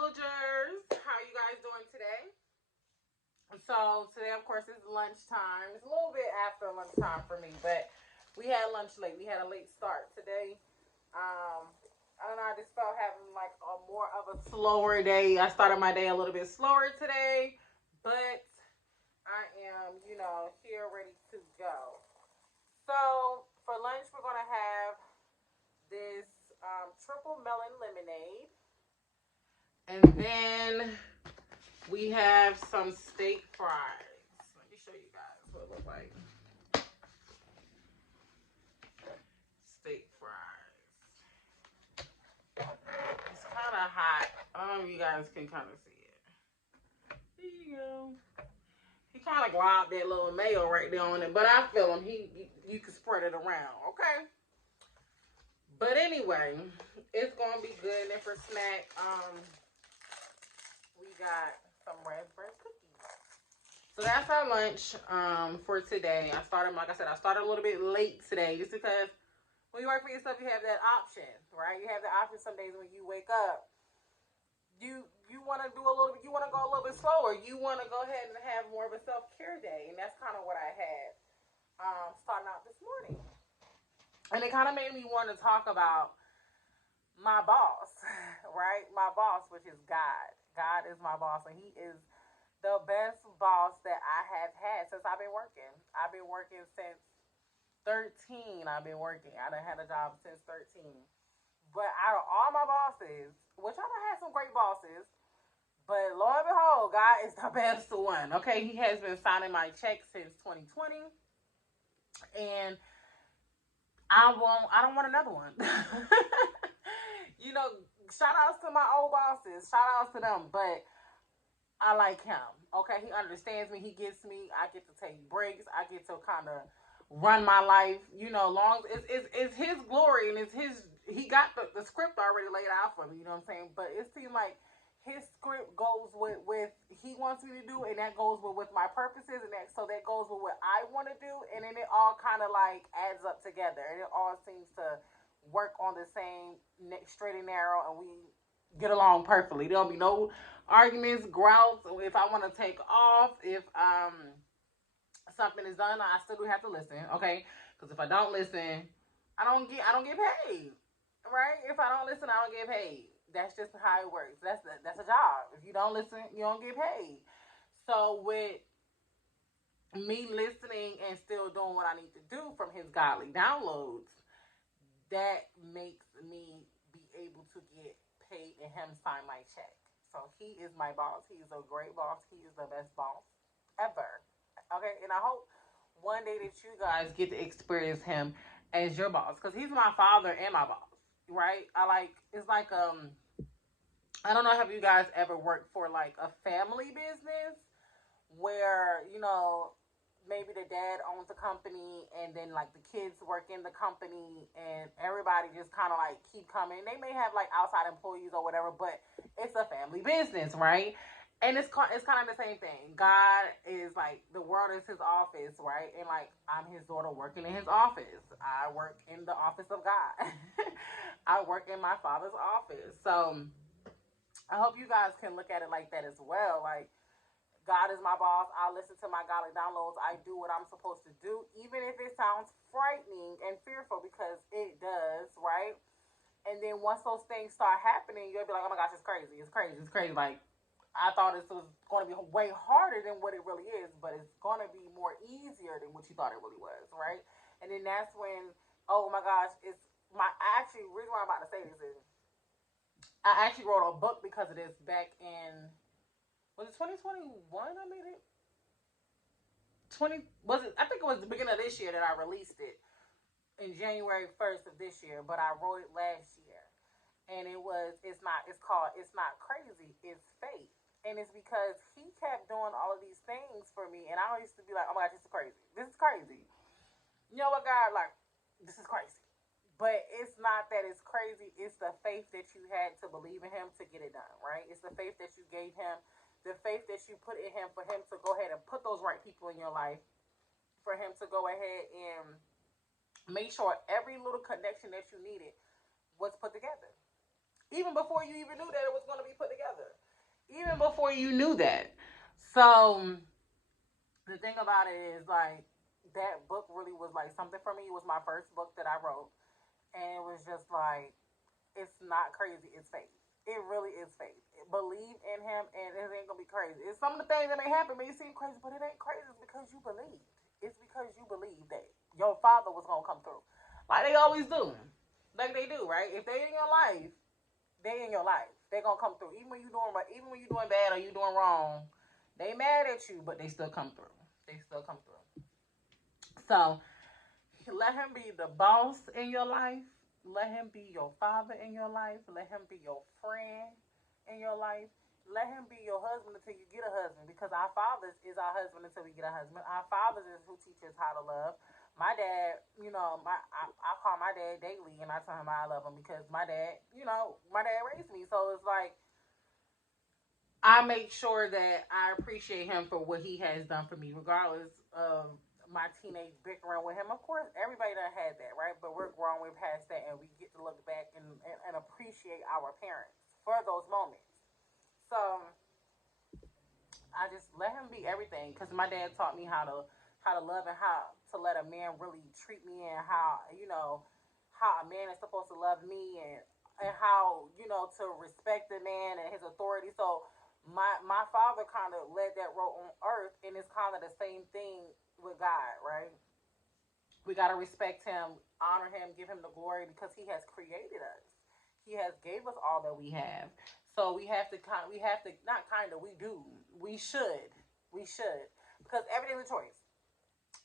soldiers, how you guys doing today? So today, of course, is lunchtime. It's a little bit after lunchtime for me, but we had lunch late. We had a late start today. Um, I don't know. I just felt having like a more of a slower day. I started my day a little bit slower today, but I am, here ready to go. So for lunch, we're gonna have this triple melon lemonade, and then we have some steak fries. Let me show you guys what it looks like. Steak fries. It's kind of hot. I don't know if you guys can kind of see it. There you go. He kind of globbed that little mayo right there on it, but I feel him. You can spread it around, okay? But anyway, it's gonna be good. And then for snack, we got some raspberry cookies. So that's our lunch for today. Like I said, I started a little bit late today just because when you work for yourself, you have that option, right? You have the option some days when you wake up. You want to do a little bit, you want to go a little bit slower. You want to go ahead and have more of a self-care day. And that's kind of what I had starting out this morning. And it kind of made me want to talk about my boss, right? My boss, which is God. God is my boss, and He is the best boss that I have had since I've been working. I've been working since 13. I've been working. I done had a job since 13. But out of all my bosses, which I done had some great bosses, but lo and behold, God is the best one. Okay, He has been signing my checks since 2020, and I don't want another one. you know, shout outs to my old bosses. Shout outs to them. But I like him. Okay, he understands me. He gets me. I get to take breaks. I get to kind of run my life. Long it's his glory and it's his. He got the script already laid out for me. You know what I'm saying? But it seemed like his script goes with he wants me to do, and that goes with my purposes, and that goes with what I want to do, and then it all kind of like adds up together, and it all seems to work on the same straight and narrow, and we get along perfectly. There'll be no arguments, grouts. If I want to take off, if something is done, I still do have to listen. Okay, because if I don't listen, I don't get paid. Right? If I don't listen, I don't get paid. That's just how it works. That's a job. If you don't listen, you don't get paid. So with me listening and still doing what I need to do from his godly downloads, that makes me be able to get paid and him sign my check. So he is my boss. He is a great boss. He is the best boss ever. Okay, and I hope one day that you guys get to experience him as your boss, because he's my father and my boss. Right? It's like I don't know, have you guys ever worked for like a family business where, maybe the dad owns the company and then like the kids work in the company and everybody just kind of like keep coming. They may have like outside employees or whatever, but it's a family business, right? And it's kind of the same thing. God is like, the world is his office, right? And like, I'm his daughter working in his office. I work in the office of God. I work in my father's office. So I hope you guys can look at it like that as well. Like, God is my boss. I listen to my godly downloads. I do what I'm supposed to do, even if it sounds frightening and fearful, because it does, right? And then once those things start happening, you'll be like, oh my gosh, it's crazy. It's crazy. It's crazy. Like, I thought this was going to be way harder than what it really is, but it's going to be more easier than what you thought it really was, right? And then that's when, oh my gosh, it's my actually reason why I'm about to say this is I actually wrote a book because of this back in, was it 2021? I made it 20, was it, I think it was the beginning of this year that I released it in January 1st of this year, but I wrote it last year. And it's called It's Not Crazy, It's Faith. And it's because he kept doing all of these things for me, and I used to be like, oh my gosh, this is crazy. This is crazy. You know what, God? Like, this is crazy. But it's not that it's crazy. It's the faith that you had to believe in him to get it done, right? It's the faith that you gave him, the faith that you put in him for him to go ahead and put those right people in your life, for him to go ahead and make sure every little connection that you needed was put together. Even before you even knew that it was going to be put together. Even before you knew that. So the thing about it is like that book really was like something for me. It was my first book that I wrote, and it was just like it's not crazy. It's faith. It really is faith. Believe in him, and it ain't gonna be crazy. It's some of the things that may happen may seem crazy, but it ain't crazy. It's because you believe. It's because you believe that your father was gonna come through, like they always do, like they do, right? If they in your life, they in your life. They gonna come through, even when you doing, even when you doing bad or you doing wrong. They mad at you, but they still come through. They still come through. So let him be the boss in your life. Let him be your father in your life. Let him be your friend in your life. Let him be your husband until you get a husband. Because our fathers is our husband until we get a husband. Our fathers is who teach us how to love. My dad, I call my dad daily and I tell him I love him because my dad, my dad raised me. So it's like I make sure that I appreciate him for what he has done for me, regardless of my teenage bickering with him. Of course, everybody done had that, right? But we're grown, we're past that, and we get to look back and appreciate our parents for those moments. So I just let him be everything because my dad taught me how to love and how to let a man really treat me and how a man is supposed to love me and how to respect the man and his authority. So my father kind of led that role on earth, and it's kind of the same thing with God, right? We got to respect him, honor him, give him the glory because he has created us. He has gave us all that we have. So we have to not kind of we do we should because everything's a choice.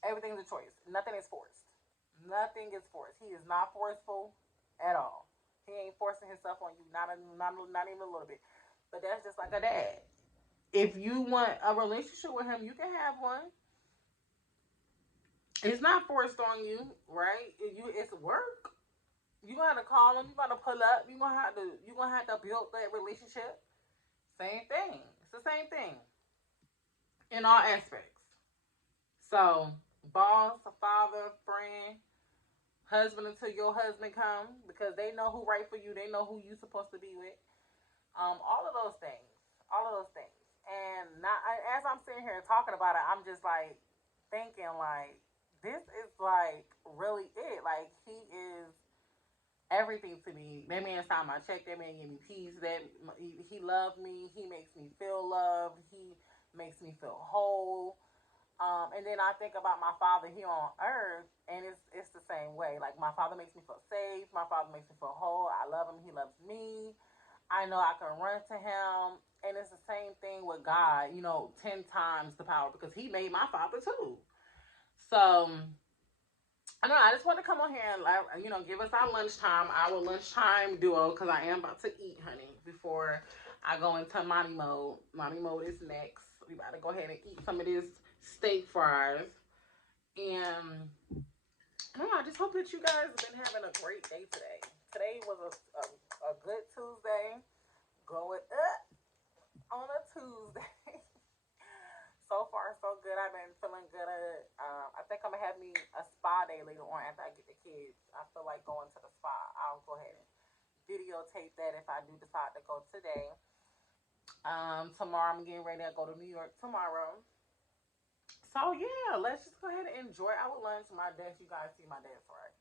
Everything's a choice. Nothing is forced. Nothing is forced. He is not forceful at all. He ain't forcing himself on you, not even a little bit. But that's just like a dad. If you want a relationship with him, you can have one. It's not forced on you, right? It's work. You gotta call him. You gotta pull up. You gonna have to build that relationship. Same thing. It's the same thing in all aspects. So, boss, father, friend, husband until your husband come because they know who right for you. They know who you supposed to be with. All of those things. All of those things. And not as I'm sitting here talking about it, I'm just like thinking like this is like really it. Like he is everything to me. That man signed my check. That man gave me peace. That he loved me. He makes me feel loved. He makes me feel whole. And then I think about my father here on earth, and it's the same way. Like my father makes me feel safe. My father makes me feel whole. I love him. He loves me. I know I can run to him, and it's the same thing with God. 10 times the power because He made my father too. So I know I just want to come on here and give us our lunchtime duo, because I am about to eat, honey, before I go into mommy mode. Mommy mode is next. We about to go ahead and eat some of this steak fries, and I just hope that you guys have been having a great day today. Today was a good Tuesday. Going up on a Tuesday. So far, so good. I've been feeling good. I think I'm gonna have me a spa day later on after I get the kids. I feel like going to the spa. I'll go ahead and videotape that if I do decide to go today. Tomorrow I'm getting ready to go to New York tomorrow. So yeah, let's just go ahead and enjoy our lunch. My desk, you guys see my desk, right?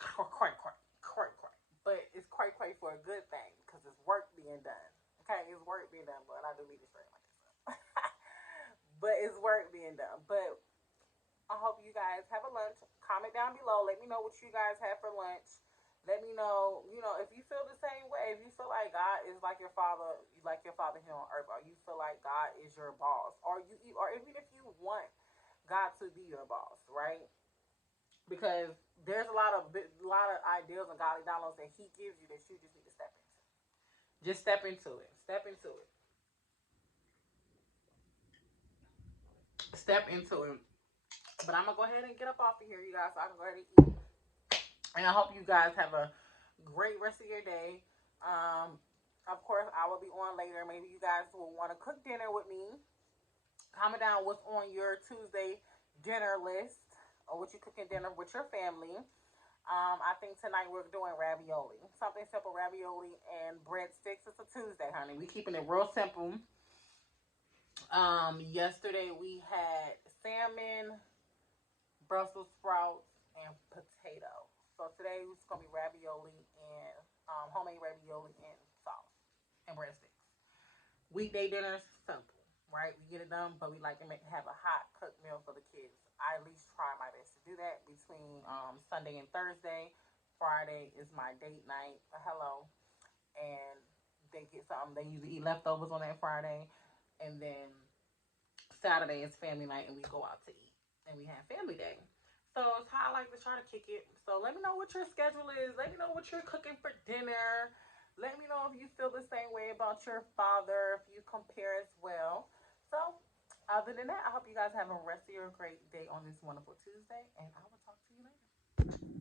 Quite, quite, quite, quite. But it's quite, quite for a good thing because it's work being done. Okay, it's work being done, but I do need to straighten my desk up. But it's work being done. But I hope you guys have a lunch. Comment down below. Let me know what you guys have for lunch. Let me know, if you feel the same way, if you feel like God is like your father here on earth, or you feel like God is your boss, or even if you want God to be your boss, right? Because there's a lot of ideals and godly downloads that He gives you that you just need to step into. Just step into it. Step into it. Step into it. But I'm gonna go ahead and get up off of here, you guys, so I can go ahead and eat. And I hope you guys have a great rest of your day. Of course, I will be on later. Maybe you guys will want to cook dinner with me. Comment down what's on your Tuesday dinner list or what you cooking dinner with your family. I think tonight we're doing ravioli. Something simple, ravioli and breadsticks. It's a Tuesday, honey. We keeping it real simple. Yesterday we had salmon, Brussels sprouts, and potato. So today it's gonna be ravioli and homemade ravioli and sauce and breadsticks. Weekday dinners simple, right? We get it done, but we like to have a hot cooked meal for the kids. I at least try my best to do that between Sunday and Thursday. Friday is my date night. Hello, and they get something. They usually eat leftovers on that Friday, and then Saturday is family night, and we go out to eat, and we have family day. So it's how I like to try to kick it. So let me know what your schedule is. Let me know what you're cooking for dinner. Let me know if you feel the same way about your father, if you compare as well. So, other than that, I hope you guys have a rest of your great day on this wonderful Tuesday, and I will talk to you later.